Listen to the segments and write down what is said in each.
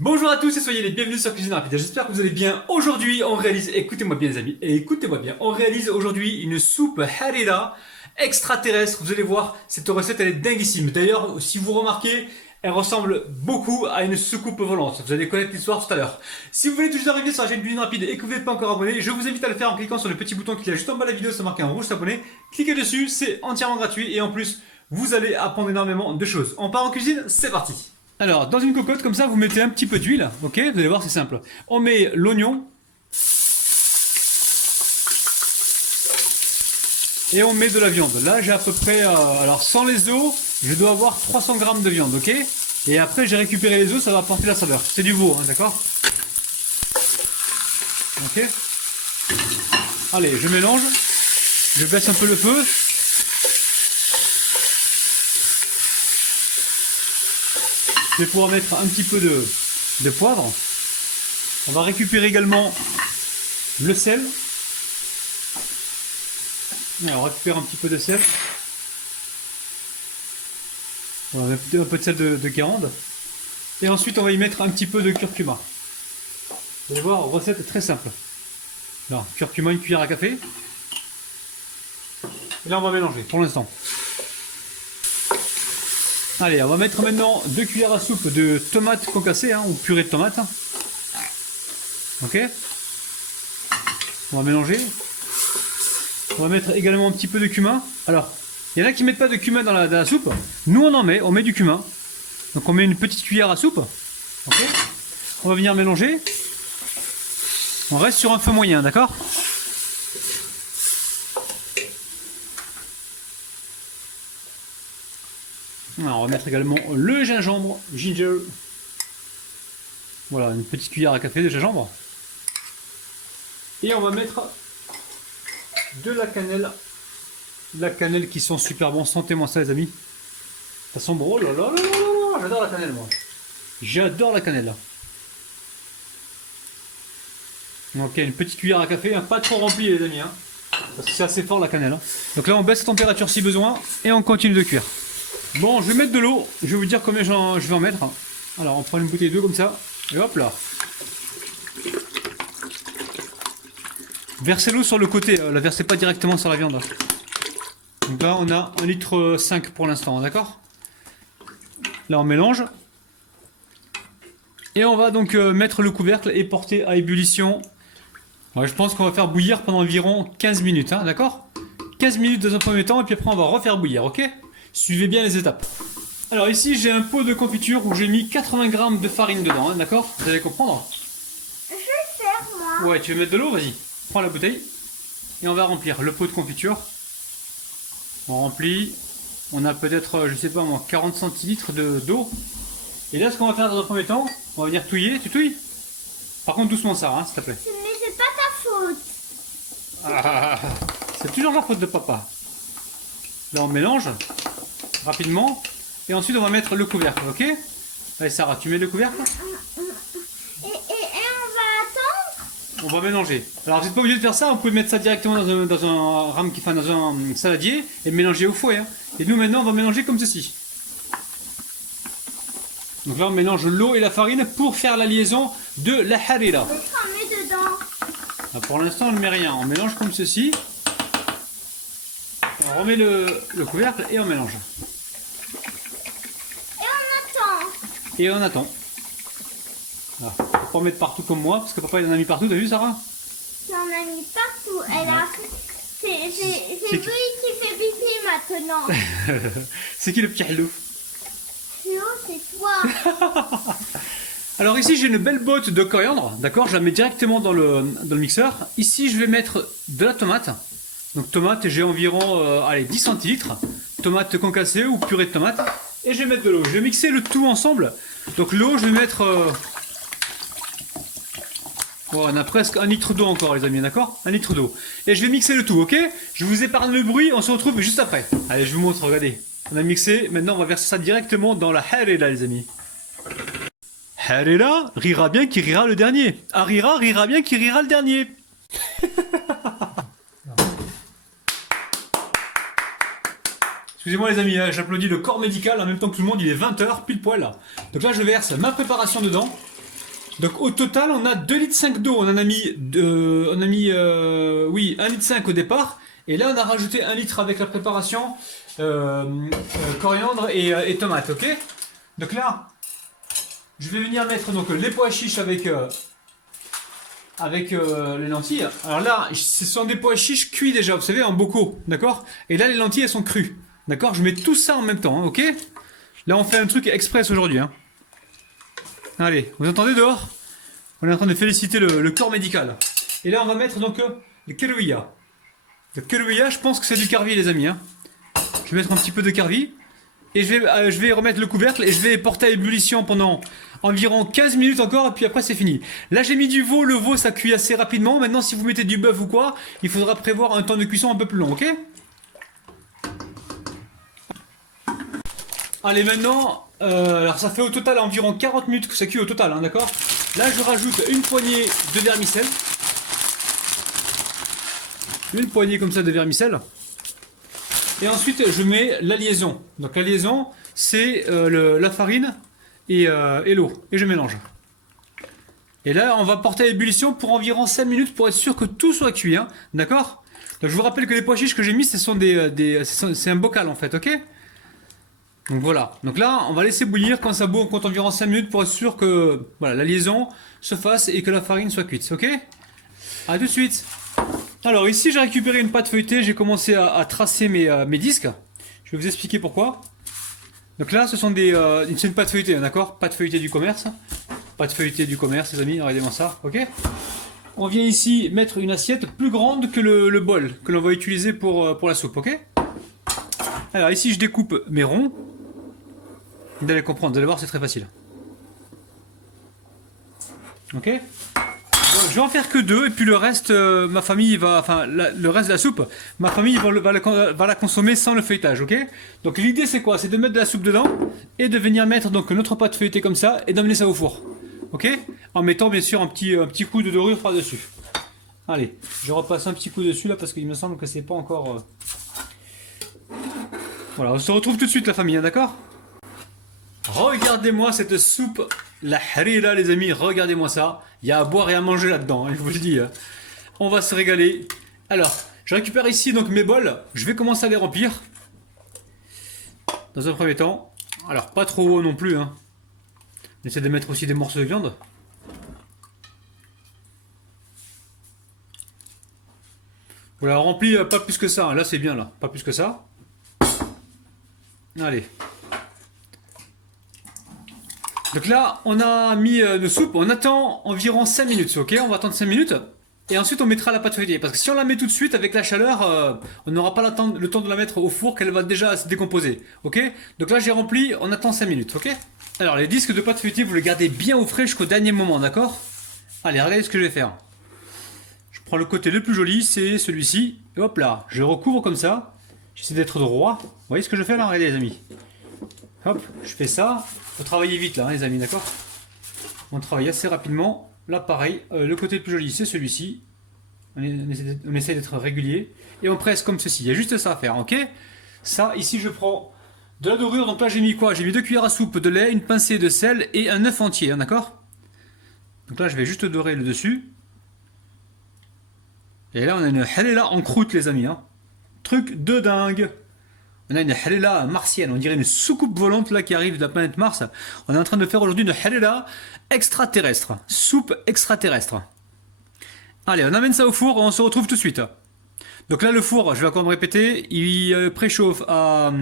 Bonjour à tous et soyez les bienvenus sur Cuisine Rapide. J'espère que vous allez bien. Aujourd'hui, on réalise, écoutez-moi bien les amis, et écoutez-moi bien, on réalise aujourd'hui une soupe harira extraterrestre. Vous allez voir, cette recette elle est dinguissime. D'ailleurs, si vous remarquez, elle ressemble beaucoup à une soucoupe volante. Vous allez connaître l'histoire tout à l'heure. Si vous voulez tout juste arriver sur la chaîne Cuisine Rapide et que vous n'êtes pas encore abonné, je vous invite à le faire en cliquant sur le petit bouton qui est juste en bas de la vidéo, ça marque en rouge s'abonner. Cliquez dessus, c'est entièrement gratuit et en plus, vous allez apprendre énormément de choses. On part en cuisine, c'est parti. Alors, dans une cocotte comme ça, vous mettez un petit peu d'huile, ok? Vous allez voir, c'est simple. On met l'oignon et on met de la viande. Là, j'ai à peu près, alors sans les os, je dois avoir 300 grammes de viande, ok? Et après, j'ai récupéré les os, ça va apporter la saveur. C'est du veau, hein, d'accord? Ok? Allez, je mélange, je baisse un peu le feu. Je vais pouvoir mettre un petit peu de poivre. On va récupérer également le sel. Alors, on récupère un petit peu de sel. On va mettre un peu de sel de Guérande. Et ensuite, on va y mettre un petit peu de curcuma. Vous allez voir, recette très simple. Alors, curcuma, une cuillère à café. Et là, on va mélanger pour l'instant. Allez, on va mettre maintenant 2 cuillères à soupe de tomates concassées, hein, ou purée de tomates. Ok. On va mélanger. On va mettre également un petit peu de cumin. Alors, il y en a qui mettent pas de cumin dans la soupe. Nous, on met du cumin. Donc, on met une petite cuillère à soupe. Ok. On va venir mélanger. On reste sur un feu moyen, d'accord? Alors, on va mettre également le gingembre, ginger. Voilà, une petite cuillère à café de gingembre. Et on va mettre de la cannelle. La cannelle qui sent super bon. Sentez-moi ça, les amis. Ça sent bon. Oh là là là là là. J'adore la cannelle, moi. J'adore la cannelle. Ok, une petite cuillère à café, hein, pas trop remplie, les amis. Hein, parce que c'est assez fort la cannelle. Hein. Donc là, on baisse la température si besoin et on continue de cuire. Bon, je vais mettre de l'eau. Je vais vous dire combien je vais en mettre. Alors, on prend une bouteille d'eau comme ça. Et hop là. Versez l'eau sur le côté. La versez pas directement sur la viande. Donc là, on a 1,5 litre pour l'instant. D'accord? Là, on mélange. Et on va donc mettre le couvercle et porter à ébullition. Ouais, je pense qu'on va faire bouillir pendant environ 15 minutes. Hein, d'accord? 15 minutes dans un premier temps. Et puis après, on va refaire bouillir. Ok? Suivez bien les étapes. Alors ici j'ai un pot de confiture où j'ai mis 80 grammes de farine dedans, hein, d'accord? Vous allez comprendre? Je vais faire moi. Ouais, tu veux mettre de l'eau? Vas-y. Prends la bouteille. Et on va remplir le pot de confiture. On remplit. On a peut-être, je sais pas moi, 40 centilitres d'eau. Et là ce qu'on va faire dans un premier temps, on va venir touiller. Tu touilles? Par contre doucement ça, hein, s'il te plaît. Mais c'est pas ta faute. Ah, c'est toujours la faute de papa. Là on mélange rapidement. Et ensuite, on va mettre le couvercle, ok? Allez, Sarah, tu mets le couvercle? Et on va attendre. On va mélanger. Alors, vous n'êtes pas obligé de faire ça, vous pouvez mettre ça directement dans un rame, enfin, dans un saladier et mélanger au fouet. Hein. Et nous, maintenant, on va mélanger comme ceci. Donc là, on mélange l'eau et la farine pour faire la liaison de la harira. Qu'est-ce qu'on met dedans? Alors, pour l'instant, on ne met rien. On mélange comme ceci. On remet le couvercle et on mélange. Et on attend. Voilà. Faut pas en mettre partout comme moi, parce que papa il en a mis partout, t'as vu Sarah? J'en ai mis partout. C'est lui qui fait pipi maintenant. C'est qui le petit halou? C'est toi. Alors ici j'ai une belle botte de coriandre, d'accord? Je la mets directement dans le mixeur. Ici je vais mettre de la tomate. Donc tomate, j'ai environ allez, 10 centilitres. Tomate concassée ou purée de tomate. Et je vais mettre de l'eau. Je vais mixer le tout ensemble. Donc l'eau, je vais mettre... Oh, on a presque 1 litre d'eau encore, les amis, d'accord? 1 litre d'eau. Et je vais mixer le tout, ok? Je vous épargne le bruit, on se retrouve juste après. Allez, je vous montre, regardez. On a mixé, maintenant on va verser ça directement dans la harira, les amis. Harira, rira bien qui rira le dernier. Harira, rira bien qui rira le dernier. Excusez-moi les amis, j'applaudis le corps médical en même temps que tout le monde, il est 20 h pile poil là. Donc là je verse ma préparation dedans. Donc au total, on a 2,5 litres d'eau. On en a mis, oui, 1,5 litre au départ. Et là, on a rajouté 1 litre avec la préparation coriandre et tomate, ok? Donc là, je vais venir mettre donc les pois chiches avec les lentilles. Alors là, ce sont des pois chiches cuits déjà, vous savez, en bocaux, d'accord? Et là, les lentilles, elles sont crues, d'accord? Je mets tout ça en même temps, hein, ok? Là, on fait un truc express aujourd'hui, hein. Allez, vous entendez dehors? On est en train de féliciter le corps médical. Et là, on va mettre donc le kerouia. Le kerouia, je pense que c'est du carvi, les amis, hein. Je vais mettre un petit peu de carvi. Et je vais remettre le couvercle et je vais porter à ébullition pendant environ 15 minutes encore, et puis après c'est fini. Là j'ai mis du veau, le veau ça cuit assez rapidement. Maintenant si vous mettez du bœuf ou quoi, il faudra prévoir un temps de cuisson un peu plus long, ok? Allez maintenant, alors ça fait au total environ 40 minutes que ça cuit au total, hein, d'accord? Là je rajoute une poignée de vermicelle. Une poignée comme ça de vermicelle. Et ensuite, je mets la liaison. Donc la liaison, c'est la farine et l'eau. Et je mélange. Et là, on va porter à ébullition pour environ 5 minutes pour être sûr que tout soit cuit. Hein. D'accord? Donc je vous rappelle que les pois chiches que j'ai mis, c'est un bocal en fait, ok? Donc voilà. Donc là, on va laisser bouillir. Quand ça bout, on compte environ 5 minutes pour être sûr que voilà, la liaison se fasse et que la farine soit cuite, ok? A tout de suite. Alors ici j'ai récupéré une pâte feuilletée, j'ai commencé à tracer mes disques. Je vais vous expliquer pourquoi. Donc là c'est une pâte feuilletée, d'accord? Pâte feuilletée du commerce. Pâte feuilletée du commerce les amis, regardez-moi ça, ok? On vient ici mettre une assiette plus grande que le bol que l'on va utiliser pour la soupe, ok? Alors ici je découpe mes ronds. Vous allez comprendre, vous allez voir c'est très facile. Ok? Je vais en faire que 2 et puis le reste, ma famille va, enfin le reste de la soupe, ma famille va la consommer sans le feuilletage, ok? Donc l'idée c'est quoi? C'est de mettre de la soupe dedans et de venir mettre donc notre pâte feuilletée comme ça et d'amener ça au four, ok? En mettant bien sûr un petit coup de dorure par dessus. Allez, je repasse un petit coup dessus là parce qu'il me semble que c'est pas encore. Voilà, on se retrouve tout de suite la famille, hein, d'accord? Regardez-moi cette soupe, la harira les amis, regardez-moi ça. Il y a à boire et à manger là-dedans, hein, je vous le dis. Hein. On va se régaler. Alors, je récupère ici donc mes bols. Je vais commencer à les remplir. Dans un premier temps. Alors, pas trop haut non plus. Hein. On essaie de mettre aussi des morceaux de viande. Voilà, rempli pas plus que ça. Hein. Là, c'est bien là. Pas plus que ça. Allez. Donc là, on a mis nos soupes, on attend environ 5 minutes, ok? On va attendre 5 minutes, et ensuite on mettra la pâte feuilletée. Parce que si on la met tout de suite avec la chaleur, on n'aura pas le temps de la mettre au four, qu'elle va déjà se décomposer, ok? Donc là j'ai rempli, on attend 5 minutes, ok? Alors les disques de pâte feuilletée, vous les gardez bien au frais jusqu'au dernier moment, d'accord? Allez, regardez ce que je vais faire. Je prends le côté le plus joli, c'est celui-ci, et hop là, je recouvre comme ça. J'essaie d'être droit. Vous voyez ce que je fais là? Regardez les amis. Hop, je fais ça. Faut travailler vite là, hein, les amis, d'accord? On travaille assez rapidement. Là, pareil, le côté le plus joli, c'est celui-ci. On essaie d'être régulier. Et on presse comme ceci. Il y a juste ça à faire, ok? Ça, ici, je prends de la dorure. Donc là, j'ai mis quoi? J'ai mis 2 cuillères à soupe de lait, une pincée de sel et un œuf entier, hein, d'accord? Donc là, je vais juste dorer le dessus. Et là, on a une halala en croûte, les amis. Hein. Truc de dingue! On a une halala martienne, on dirait une soucoupe volante là qui arrive de la planète Mars. On est en train de faire aujourd'hui une halala extraterrestre, soupe extraterrestre. Allez, on amène ça au four, on se retrouve tout de suite. Donc là le four, je vais encore me répéter, il préchauffe à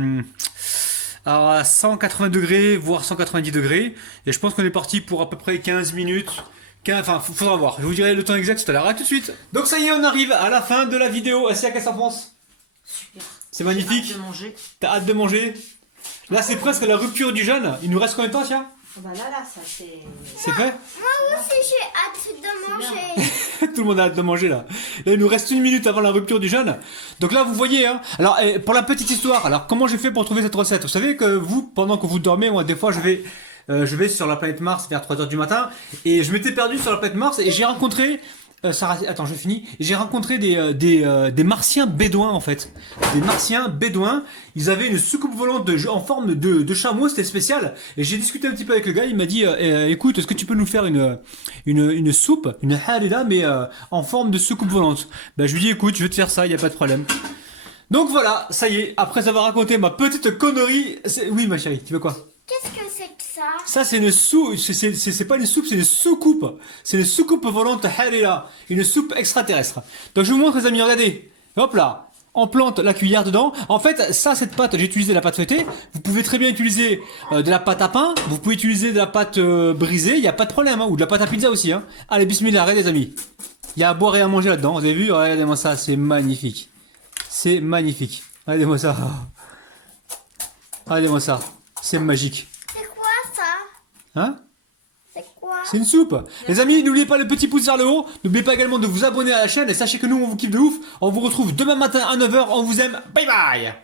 180 degrés, voire 190 degrés. Et je pense qu'on est parti pour à peu près 15 minutes. Enfin, faudra voir, je vous dirai le temps exact tout à l'heure. À tout de suite. Donc ça y est, on arrive à la fin de la vidéo. Est-ce qu'est-ce que t'en penses? Super. C'est magnifique. J'ai hâte de manger. T'as hâte de manger? Là, c'est presque la rupture du jeûne. Il nous reste combien de temps, tiens? Oh bah là, ça c'est. C'est fait? Moi aussi, j'ai hâte de manger. Tout le monde a hâte de manger, là. Là, il nous reste 1 minute avant la rupture du jeûne. Donc là, vous voyez, hein. Alors, pour la petite histoire, alors, comment j'ai fait pour trouver cette recette? Vous savez que vous, pendant que vous dormez, moi, des fois, je vais sur la planète Mars vers 3h du matin. Et je m'étais perdu sur la planète Mars et j'ai rencontré Sarah, attends, je finis. J'ai rencontré des martiens bédouins en fait. Des martiens bédouins. Ils avaient une soucoupe volante en forme de chameau, c'était spécial. Et j'ai discuté un petit peu avec le gars. Il m'a dit, écoute, est-ce que tu peux nous faire une soupe, une harira, mais en forme de soucoupe volante. Ben je lui dis, écoute, je vais te faire ça, il y a pas de problème. Donc voilà, ça y est. Après avoir raconté ma petite connerie, oui ma chérie, tu veux quoi? Qu'est-ce que c'est que ça? Ça, c'est une soupe, c'est pas une soupe, c'est une soucoupe. C'est une soucoupe volante harira, une soupe extraterrestre. Donc je vous montre les amis, regardez. Hop là, on plante la cuillère dedans. En fait, ça, cette pâte, j'ai utilisé la pâte feuilletée. Vous pouvez très bien utiliser de la pâte à pain, vous pouvez utiliser de la pâte brisée, il n'y a pas de problème, hein, ou de la pâte à pizza aussi. Hein. Allez, bismillah, regardez les amis. Il y a à boire et à manger là-dedans, vous avez vu? Regardez-moi ça, c'est magnifique. C'est magnifique. Regardez-moi ça. Regardez-moi ça, c'est magique. C'est quoi ça? Hein? C'est quoi? C'est une soupe. Les amis, n'oubliez pas le petit pouce vers le haut. N'oubliez pas également de vous abonner à la chaîne. Et sachez que nous, on vous kiffe de ouf. On vous retrouve demain matin à 9 h. On vous aime. Bye bye.